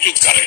ಹಾಕಿದ್ದಾರೆ.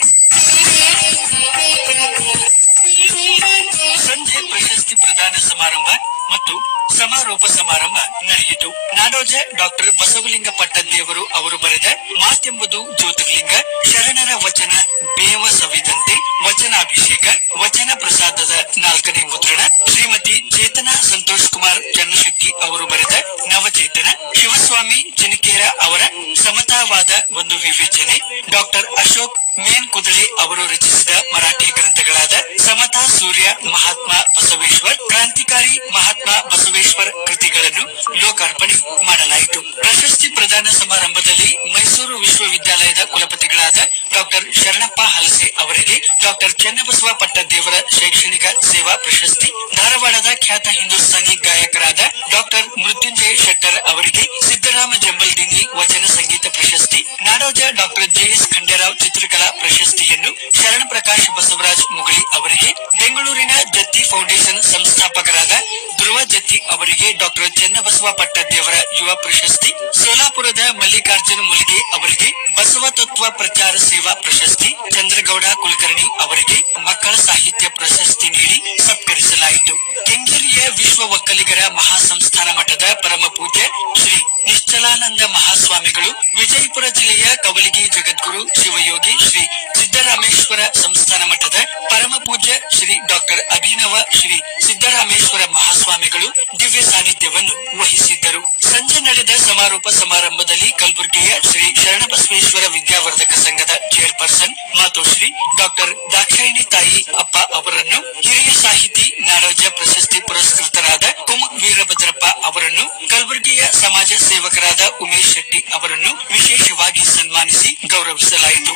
ಸಂಜೆ ಪ್ರಶಸ್ತಿ ಪ್ರದಾನ ಸಮಾರಂಭ ಮತ್ತು ಸಮಾರೋಪ ಸಮಾರಂಭ ನಡೆಯಿತು. ನಾಡೋಜ ಡಾಕ್ಟರ್ ಬಸವಲಿಂಗ ಪಟ್ಟದೇವರು ಅವರು ಬರೆದ ಮಾತೆಂಬುದು ಜ್ಯೋತಿರ್ಲಿಂಗ, ಶರಣರ ವಚನ ಬೇವ ಸವಿದಂತೆ, ವಚನಾಭಿಷೇಕ, ವಚನ ಪ್ರಸಾದದ 4ನೇ ಮುದ್ರಣ, ಶ್ರೀಮತಿ ಚೇತನಾ ಸಂತೋಷ್ ಕುಮಾರ್ ಚನ್ನಶೆಟ್ಟಿ ಅವರು ಬರೆದ ನವಚೇತನ, ಶಿವಸ್ವಾಮಿ ಚಿನಕೇರ ಅವರ ಸಮತಾವಾದ ಒಂದು ವಿವೇಚನೆ, ಡಾಕ್ಟರ್ ಅಶೋಕ್ ಮೇನ್ ಕುದಳೆ ಅವರು ರಚಿಸಿದ ಮರಾಠಿ ಗ್ರಂಥಗಳಾದ ಸಮತಾ ಸೂರ್ಯ, ಮಹಾತ್ಮ ಬಸವೇಶ್ವರ್, ಕ್ರಾಂತಿಕಾರಿ ಮಹಾತ್ಮ ಬಸವೇಶ್ವರ್ ಕೃತಿಗಳನ್ನು ಲೋಕಾರ್ಪಣೆ ಮಾಡಲಾಯಿತು. ಪ್ರಶಸ್ತಿ ಪ್ರದಾನ ಸಮಾರಂಭದಲ್ಲಿ ಮೈಸೂರು ವಿಶ್ವವಿದ್ಯಾಲಯದ ಕುಲಪತಿಗಳಾದ ಡಾಕ್ಟರ್ ಶರಣಪ್ಪ ಹಲಸೆ ಅವರಿಗೆ ಡಾಕ್ಟರ್ ಚನ್ನಬಸವ ಪಟ್ಟದೇವರ ಶೈಕ್ಷಣಿಕ ಸೇವಾ ಪ್ರಶಸ್ತಿ, ಧಾರವಾಡದ ಖ್ಯಾತ ಹಿಂದೂಸ್ತಾನಿ ಗಾಯಕರಾದ ಡಾಕ್ಟರ್ ಮೃತ್ಯುಂಜಯ ಶೆಟ್ಟರ್ ಅವರಿಗೆ ಸಿದ್ದರಾಮ ಜಂಬಲ್ದಿನ್ನಿ ವಚನ ಸಂಗೀತ ಪ್ರಶಸ್ತಿ, ನಾಡೋಜ ಡಾಕ್ಟರ್ ಜೆಎಸ್ ಖಂಡೇರಾವ್ ಚಿತ್ರಕಲಾ ಪ್ರಶಸ್ತಿಯನ್ನು ಶರಣ ಪ್ರಕಾಶ್ ಬಸವರಾಜ್ ಮುಗಳಿ ಅವರಿಗೆ, ಬೆಂಗಳೂರಿನ ಜತ್ತಿ ಫೌಂಡೇಶನ್ ಸಂಸ್ಥಾಪಕರಾದ ಧ್ರುವ ಜತ್ತಿ ಅವರಿಗೆ ಡಾಕ್ಟರ್ ಚನ್ನಬಸವ ಪಟ್ಟದೇವರ ಯುವ ಪ್ರಶಸ್ತಿ, ಸೋಲಾಪುರದ ಮಲ್ಲಿಕಾರ್ಜುನ ಮುಲಿಗೆ ಅವರಿಗೆ ಬಸವ ತತ್ವ ಪ್ರಚಾರ ಸೇವಾ ಪ್ರಶಸ್ತಿ, ಚಂದ್ರಗೌಡ ಕುಲಕರ್ಣಿ ಅವರಿಗೆ ಮಕ್ಕಳ ಸಾಹಿತ್ಯ ಪ್ರಶಸ್ತಿ ನೀಡಿ ಸತ್ಕರಿಸಲಾಯಿತು. ಕೆಂಗೇರಿಯ ವಿಶ್ವ ಒಕ್ಕಲಿಗರ ಮಹಾಸಂಸ್ಥಾನ ಮಠದ ಪರಮ ಪೂಜ್ಯ ಶ್ರೀ ನಿಶ್ಚಲಾನಂದ ಮಹಾಸ್ವಾಮಿಗಳು, ವಿಜಯಪುರ ಜಿಲ್ಲೆಯ ಕವಲಗಿ ಜಗದ್ಗುರು ಶಿವಯೋಗಿ ಶ್ರೀ ಸಿದ್ದರಾಮೇಶ್ವರ ಸಂಸ್ಥಾನ ಮಠದ ಪರಮ ಪೂಜ್ಯ ಶ್ರೀ ಡಾಕ್ಟರ್ ಅಭಿನವ ಶ್ರೀ ಸಿದ್ದರಾಮೇಶ್ವರ ಮಹಾಸ್ವಾಮಿಗಳು ದಿವ್ಯ ಸಾನ್ನಿಧ್ಯವನ್ನು ವಹಿಸಿದ್ದರು. ಸಂಜೆ ನಡೆದ ಸಮಾರೋಪ ಸಮಾರಂಭದಲ್ಲಿ ಕಲಬುರಗಿಯ ಶ್ರೀ ಶರಣಬಸವೇಶ್ವರ ವಿದ್ಯಾವರ್ಧಕ ಸಂಘದ ಚೇರ್ಪರ್ಸನ್ ಮಾತೋಶ್ರೀ ಡಾಕ್ಟರ್ ದಾಕ್ಷಾಯಿಣಿ ತಾಯಿ ಅಪ್ಪ ಅವರನ್ನು, ಹಿರಿಯ ಸಾಹಿತಿ ನಾಡೋಜ ಪ್ರಶಸ್ತಿ ಪುರಸ್ಕೃತರಾದ ಕುಮುಕ್ ವೀರಭದ್ರಪ್ಪ ಅವರನ್ನು, ಕಲಬುರಗಿಯ ಸಮಾಜ ಸೇವಕರಾದ ಉಮೇಶ್ ಶೆಟ್ಟಿ ಅವರನ್ನು ವಿಶೇಷವಾಗಿ ಸನ್ಮಾನಿಸಿ ಗೌರವಿಸಲಾಯಿತು.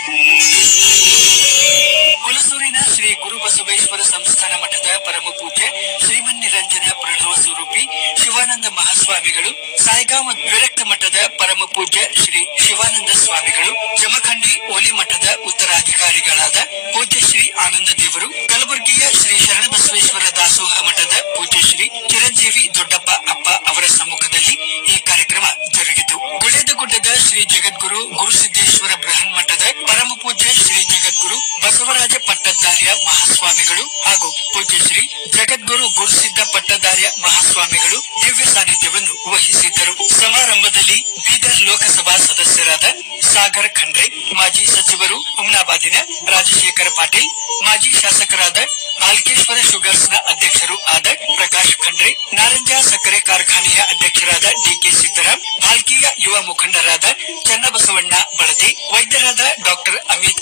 ಹುಲಸೂರಿನ ಶ್ರೀ ಗುರು ಬಸವೇಶ್ವರ ಸಂಸ್ಥಾನ ಮಠದ ಪರಮ ಪೂಜ್ಯ ಶ್ರೀಮನ್ನಿರಂಜನ ಪ್ರಣವ ಸ್ವರೂಪಿ ಶಿವಾನಂದ ಮಹಾಸ್ವಾಮಿಗಳು, ಸಾಯಿಗಾಂವ್ ವಿರಕ್ತ ಮಠದ ಪರಮ ಪೂಜ್ಯ ಶ್ರೀ ಶಿವಾನಂದ ಸ್ವಾಮಿಗಳು, ಜಮಖಂಡಿ ಓಲಿ ಮಠದ ಉತ್ತರಾಧಿಕಾರಿಗಳಾದ ಪೂಜ್ಯ ಶ್ರೀ ಆನಂದ ದೇವರು, ಕಲಬುರಗಿಯ ಶ್ರೀ ಶರಣಬಸವೇಶ್ವರ ದಾಸೋಹ ಮಠದ ಪೂಜ್ಯ ಶ್ರೀ ಚಿರಂಜೀವಿ ದೊಡ್ಡಪ್ಪ ಅಪ್ಪ ಅವರ ಸಮ್ಮುಖದಲ್ಲಿ ಈ ಕಾರ್ಯಕ್ರಮ ಜರುಗಿತು. ಗುಳೇದಗುಡ್ಡದ ಶ್ರೀ ಜಗದ್ಗುರು ಗುರುಸಿದ್ದೇಶ್ವರ ಬೃಹನ್ ಮಠದ ಪರಮ ಪೂಜ್ಯ ಶ್ರೀ ಜಗದ್ಗುರು ಬಸವರಾಜ ಪಟ್ಟದಾರ್ಯ ಮಹಾಸ್ವಾಮಿಗಳು ಹಾಗೂ ಪೂಜ್ಯ ಶ್ರೀ ಜಗದ್ಗುರು ಗುರುಸಿದ್ದ ಪಟ್ಟದಾರ್ಯ ಮಹಾಸ್ವಾಮಿಗಳು ದಿವ್ಯ ಸಾನ್ನಿಧ್ಯವನ್ನು ವಹಿಸಿದ್ದರು. ಸಮಾರಂಭದಲ್ಲಿ ಬೀದರ್ ಲೋಕಸಭಾ ಸದಸ್ಯರಾದ ಸಾಗರ್ ಖಂಡ್ರೆ, ಮಾಜಿ ಸಚಿವರು ಹುಮ್ನಾಬಾದಿನ ರಾಜಶೇಖರ ಪಾಟೀಲ್, ಮಾಜಿ ಶಾಸಕರಾದ ನಾಲ್ಕೇಶ್ವರ ಶುಗರ್ಸ್ ನ ಅಧ್ಯಕ್ಷರು ಆದ ಪ್ರಕಾಶ್ ಖಂಡ್ರೆ, ನಾರಂಜ ಸಕ್ಕರೆ ಕಾರ್ಖಾನೆಯ ಅಧ್ಯಕ್ಷರಾದ ಡಿಕೆ ಸಿದ್ದರಾಮ್, ಭಾಲ್ಕಿಯ ಯುವ ಮುಖಂಡರಾದ ಚನ್ನಬಸವಣ್ಣ ಬಳತೆ, ವೈದ್ಯರಾದ ಡಾಕ್ಟರ್ ಅಮಿತ್